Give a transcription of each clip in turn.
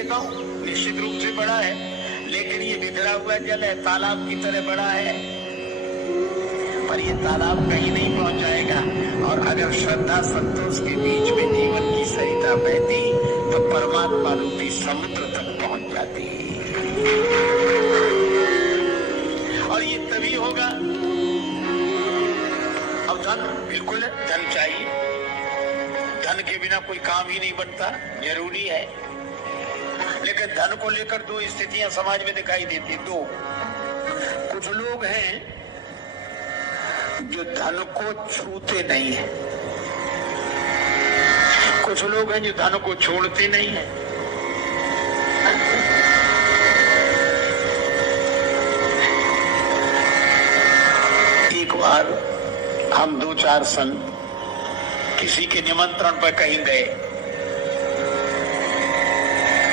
कहता हूँ निश्चित रूप से बड़ा है, लेकिन ये बिखरा हुआ जल है, तालाब की तरह बड़ा है, पर ये तालाब कहीं नहीं पहुंच जाएगा। और अगर श्रद्धा संतोष के बीच में जीवन की सरिता बहती तो परमात्मा रूपी समुद्र तक पहुंच जाती। और ये तभी होगा। अब धन बिल्कुल धन चाहिए, धन के बिना कोई काम ही नहीं बनता, जरूरी है। लेकिन धन को लेकर दो स्थितियां समाज में दिखाई देती। दो, कुछ लोग हैं जो धन को छूते नहीं है, कुछ लोग हैं जो धन को छोड़ते नहीं है। एक बार हम 2-4 संत किसी के निमंत्रण पर कहीं गए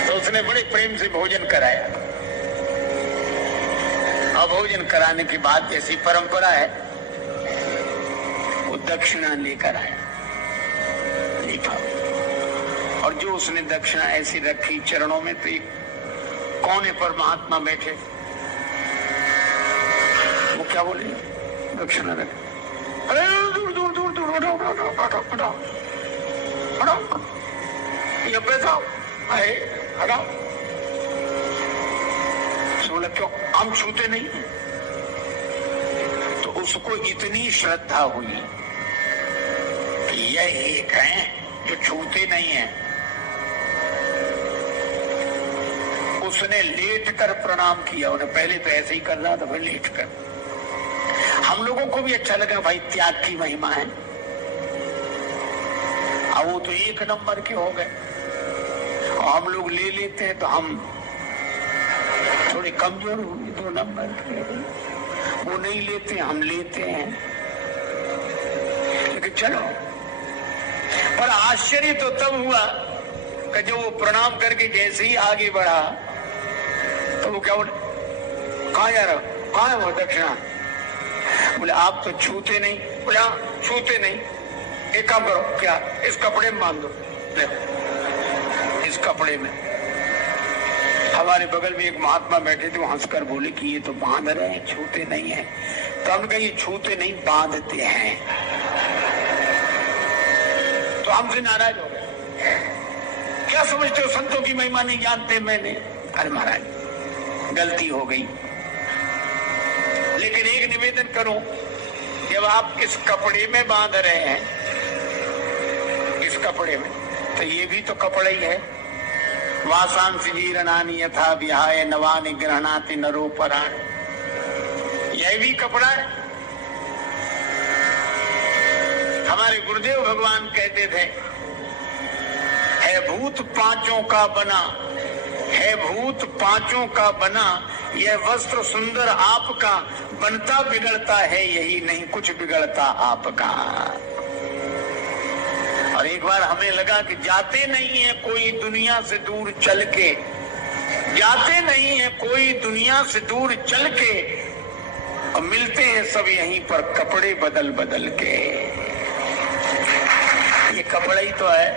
तो उसने बड़े प्रेम से भोजन कराया, और भोजन कराने के बाद जैसी परंपरा है वो दक्षिणा लेकर आया, लिखा। और जो उसने दक्षिणा ऐसी रखी चरणों में, तो एक कोने पर महात्मा बैठे, वो क्या बोले, दक्षिणा रख, अरे दूर दूर दूर दूर हटाओ हटाओ हटाओ हटाओ हटाओ, ये बैठाओ, अरे हटाओ। बोला क्यों, हम छूते नहीं। तो उसको इतनी श्रद्धा हुई कि यह एक है जो छूते नहीं है। उसने लेट कर प्रणाम किया, उन्हें पहले तो ऐसे ही कर रहा था, फिर लेट कर। हम लोगों को भी अच्छा लगा, भाई त्याग की महिमा है। अब वो तो 1 नंबर के हो गए, और हम लोग ले लेते हैं तो हम थोड़े कमजोर होंगे, 2 नंबर के। वो नहीं लेते, हम लेते हैं। लेकिन चलो, पर आश्चर्य तो तब हुआ कि जब वो प्रणाम करके जैसे ही आगे बढ़ा तो वो क्या बोले, कहाँ जा रहा हो, कहाँ है वो दक्षिणा? बोले आप तो छूते नहीं। बोले हाँ छूते नहीं। एक काम करो, क्या इस कपड़े में बांध दो, इस कपड़े में। हमारे बगल में एक महात्मा बैठे थे, वो हंसकर बोले कि ये तो बांध रहे हैं, छूते नहीं है। तो हमने कहा ये छूते नहीं, बांधते हैं। तो हमसे नाराज हो गए, क्या समझते हो संतों की महिमा नहीं जानते? मैंने अरे महाराज गलती हो गई, लेकिन एक निवेदन करूं, जब आप इस कपड़े में बांध रहे हैं, इस कपड़े में, तो ये भी तो कपड़ा ही है। वासांसि जीर्णानि यथा विहाय नवानि गृह्णाति नरोपराणि, यह भी कपड़ा है। हमारे गुरुदेव भगवान कहते थे, है भूत पांचों का बना, है भूत पांचों का बना, यह वस्त्र सुंदर आपका, बनता बिगड़ता है यही नहीं, कुछ बिगड़ता आपका। और एक बार हमें लगा कि जाते नहीं है कोई दुनिया से दूर चल के, जाते नहीं है कोई दुनिया से दूर चल के, और मिलते हैं सब यहीं पर कपड़े बदल बदल के। ये कपड़ा ही तो है,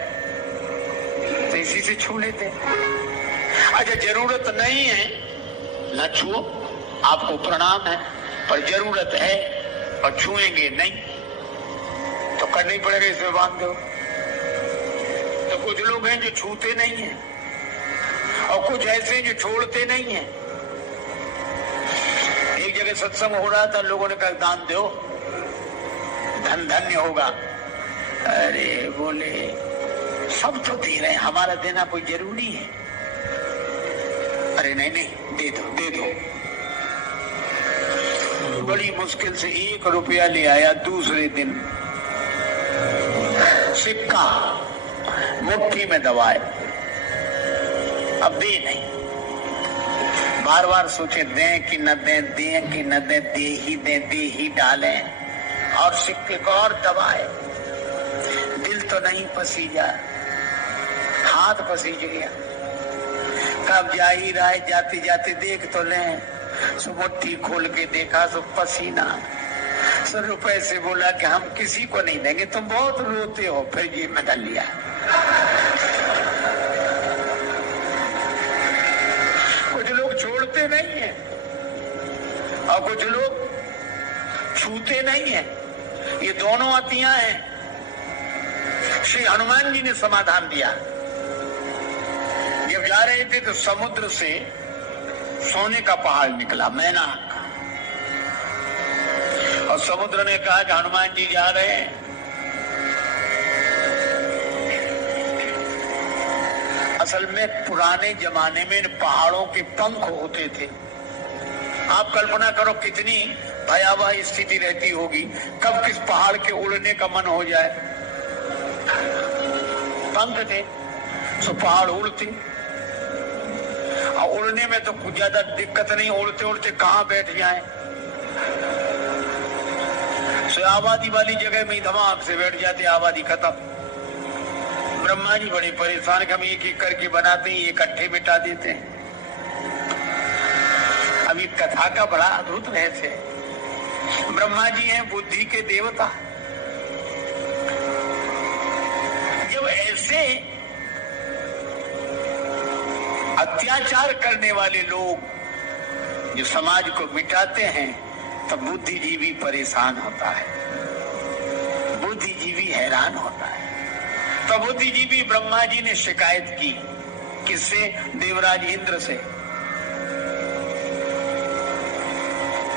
तो इसी से छू लेते। अच्छा जरूरत नहीं है न छुओ, आपको प्रणाम है, पर जरूरत है और छुएंगे नहीं तो करना ही पड़ेगा, इसमें बांध दो। तो कुछ लोग हैं जो छूते नहीं हैं, और कुछ ऐसे हैं जो छोड़ते नहीं हैं। एक जगह सत्संग हो रहा था, लोगों ने कहा दान दो, धन धन्य होगा। अरे बोले सब तो दे रहे हैं, हमारा देना कोई जरूरी है? अरे नहीं नहीं दे दो दे दो। बड़ी मुश्किल से 1 रुपया ले आया, दूसरे दिन सिक्का मुट्ठी में दबाए, अब दे नहीं। बार बार सोचे दें कि न दें, दें कि न दें, दे ही डालें, और सिक्के को और दबाए। दिल तो नहीं पसीजा, हाथ पसीज गया। कब जा ही रहा है, जाते जाते देख तो लें। सो मुट्ठी खोल के देखा, सो पसीना। 100 रुपए से बोला कि हम किसी को नहीं देंगे, तुम बहुत रोते हो। फिर ये में डाल लिया। कुछ लोग छूते नहीं है। ये दोनों अतियां हैं। श्री हनुमान जी ने समाधान दिया। जब जा रहे थे तो समुद्र से सोने का पहाड़ निकला, मैनाक, और समुद्र ने कहा कि हनुमान जी जा रहे हैं। असल में पुराने जमाने में इन पहाड़ों के पंख होते थे। आप कल्पना करो कितनी भयावह स्थिति रहती होगी, कब किस पहाड़ के उड़ने का मन हो जाए। पंख थे तो पहाड़ उड़ते, और उड़ने में तो कुछ ज्यादा दिक्कत नहीं, उड़ते उड़ते कहां बैठ जाए, तो आबादी वाली जगह में ही धमाक से बैठ जाते, आबादी खत्म। ब्रह्मा जी बड़े परेशान कि हम एक एक करके बनाते हैं, इकट्ठे मिटा देते हैं। अभी कथा का बड़ा अद्भुत रहस्य है। ब्रह्मा जी हैं बुद्धि के देवता। जब ऐसे अत्याचार करने वाले लोग जो समाज को मिटाते हैं, तब बुद्धिजीवी परेशान होता है, बुद्धिजीवी हैरान होता है। तो बुद्धिजीवी ब्रह्मा जी ने शिकायत की, किससे? देवराज इंद्र से।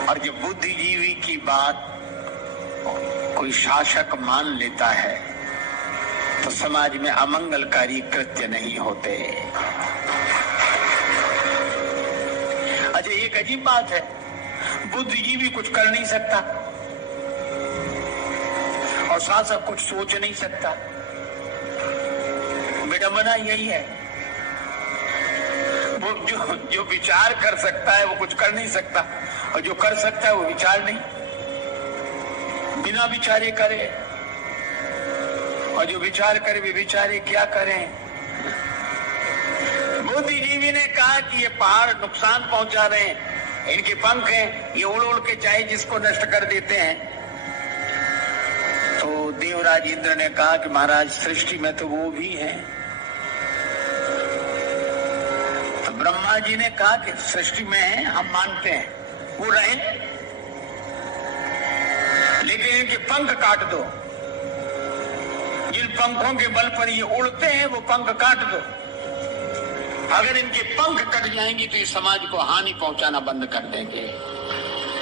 और जब बुद्धिजीवी की बात कोई शासक मान लेता है तो समाज में अमंगलकारी कृत्य नहीं होते। अच्छा, एक अजीब बात है, बुद्धिजीवी कुछ कर नहीं सकता और शासक कुछ सोच नहीं सकता। विडंबना यही है। वो जो विचार कर सकता है वो कुछ कर नहीं सकता, और जो कर सकता है वो विचार नहीं, बिना विचारे करे। और जो विचार करे वे विचारे क्या करें। बुद्धिजीवी ने कहा कि ये पहाड़ नुकसान पहुंचा रहे हैं, इनके पंख हैं, ये उड़ उड़ के चाहे जिसको नष्ट कर देते हैं। तो देवराज इंद्र ने कहा कि महाराज सृष्टि में तो वो भी है। तो ब्रह्मा जी ने कहा कि सृष्टि में है, हम मानते हैं वो रहे, लेकिन इनके पंख काट दो। जिन पंखों के बल पर ये उड़ते हैं वो पंख काट दो। अगर इनके पंख कट जाएंगे तो इस समाज को हानि पहुंचाना बंद कर देंगे,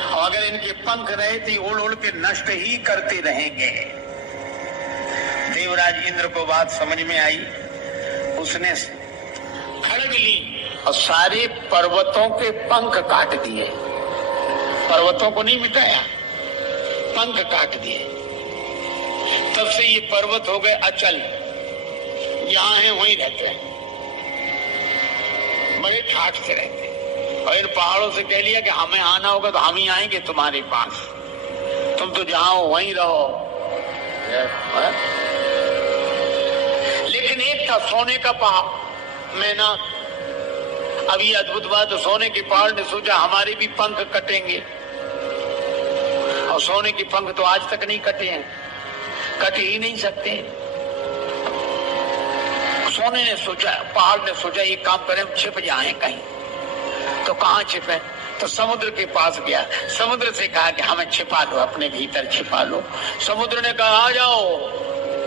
और अगर इनके पंख रहे तो उड़ उड़ के नष्ट ही करते रहेंगे। देवराज इंद्र को बात समझ में आई। उसने खड़ग ली और सारे पर्वतों के पंख काट दिए। पर्वतों को नहीं मिटाया, पंख काट दिए। तब से ये पर्वत हो गए अचल, जहां हैं वहीं रहते हैं, बड़े ठाठ से रहते हैं। और इन पहाड़ों से कह लिया कि हमें आना होगा तो हम ही आएंगे तुम्हारे पास, तुम तो जहां हो वहीं रहो। लेकिन एक था सोने का पहाड़, मैनाक। अब ये अद्भुत बात, सोने के पहाड़ ने सोचा हमारे भी पंख कटेंगे, और सोने के पंख तो आज तक नहीं कटे हैं, कट ही नहीं सकते। सोने ने सोचा, पहाड़ ने सोचा एक काम करें, छिप जाएं कहीं। तो कहां छिपे? तो समुद्र के पास गया, समुद्र से कहा कि हमें छिपा लो, अपने भीतर छिपा लो। समुद्र ने कहा आ जाओ,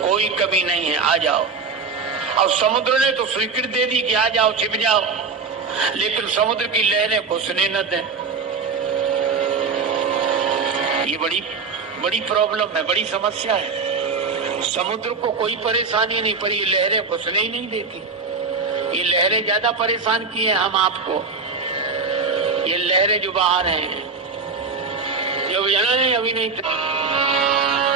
कोई कमी नहीं है, आ जाओ। और समुद्र ने तो स्वीकृति दे दी कि आ जाओ, छिप जाओ, लेकिन समुद्र की लहरें घुसने न दें। ये बड़ी प्रॉब्लम है, बड़ी समस्या है। समुद्र को कोई परेशानी नहीं, पर ये लहरें घुसने ही नहीं देती। ये लहरें ज्यादा परेशान किए हम आपको। ये लहरें जो बाहर हैं, जो अभी नहीं